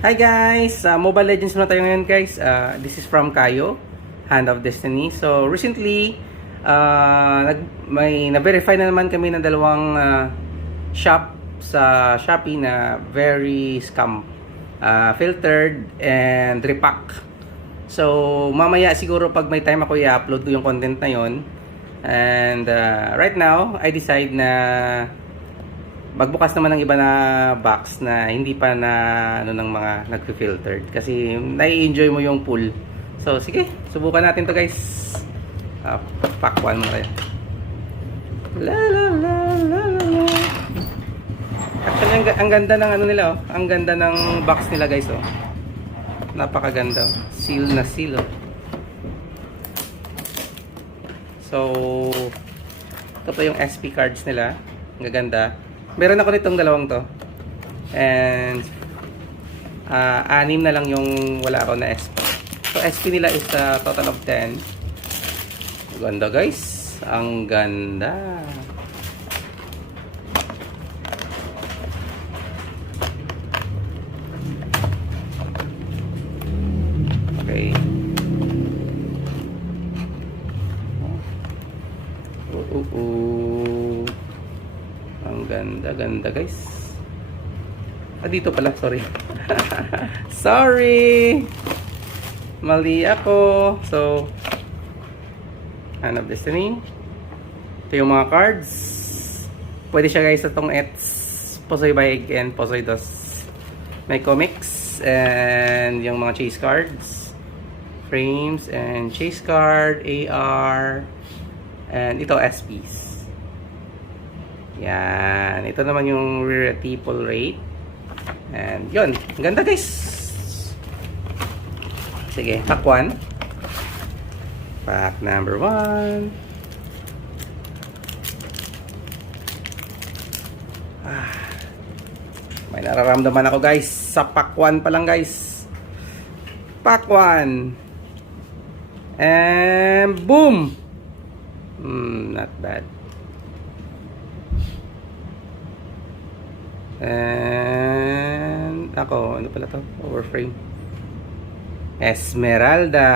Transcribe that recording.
Hi guys! Mobile Legends muna tayo ngayon guys. This is from Kayo, Hand of Destiny. So recently, may na-verify na naman kami ng dalawang shop sa Shopee na very scam. Filtered and repack. So mamaya siguro pag may time ako i-upload ko yung content na yon. And right now, I decide na magbukas naman ng iba na box na hindi pa na ng mga nag-filtered kasi nai-enjoy mo yung pool. So sige, subukan natin to guys. Pack 1 muna tayo. La la la la la la. Actually ang ganda ng ano nila, oh. Ang ganda ng box nila guys, oh. Napakaganda, oh. Seal na seal, oh. So ito pa yung SP cards nila. Ang gaganda. Meron ako nitong dalawang to. And 6 na lang yung wala ako na SP. So SP nila is a total of 10. Ganda guys. Ang ganda. Okay. Ang ganda guys. Dito pala, sorry. Sorry. Mali ako. So Hand of Destiny. Ito yung mga cards. Pwede siya guys sa tong Ets, Posoy Bayeg and Posoy Dos. May comics and yung mga chase cards, frames and chase card, AR, and ito SPs. Yan. Ito naman yung retrieval rate. And yun. Ang ganda guys. Sige. Pack 1. Pack number 1. May nararamdaman ako guys. Sa pack 1 pa lang guys. Pack 1. And boom. Not bad. And ako, ano pala to? Overframe. Esmeralda.